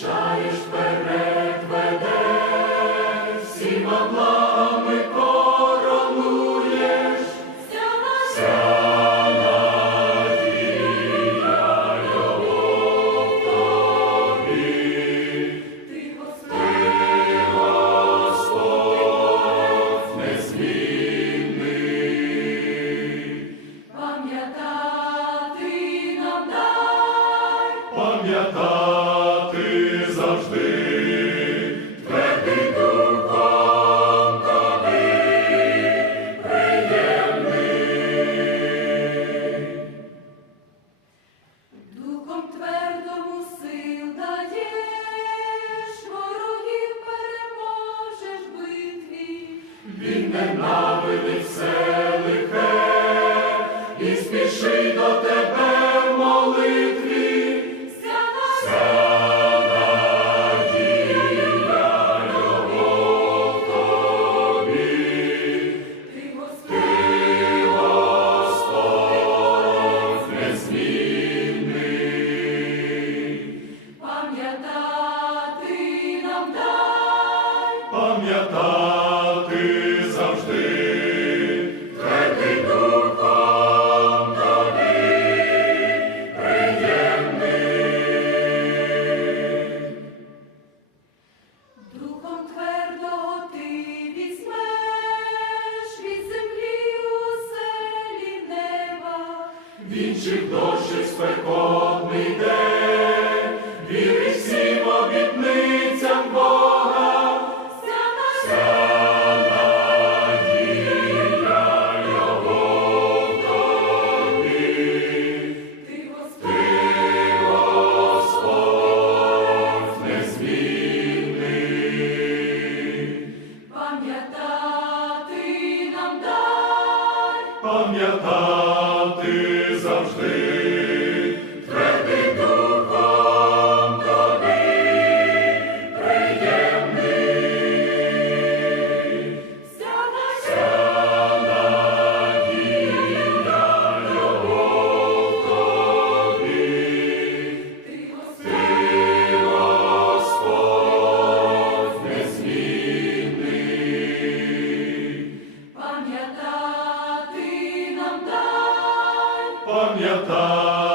Вирішаєш вперед веде, всіма благами коронуєш, вся надія його в тобі. Ти, Господь, незмінний. Пам'ятати нам дай, пам'ятай. Він ненавидить все лихе і спішить до тебе в молитві. Вся надія його в тобі. Ти, Господь, незмінний. пам'ятати нам дай, Пам'ятати В інших дощ спекотний день, Пам'ятати завжди, пам'ятай.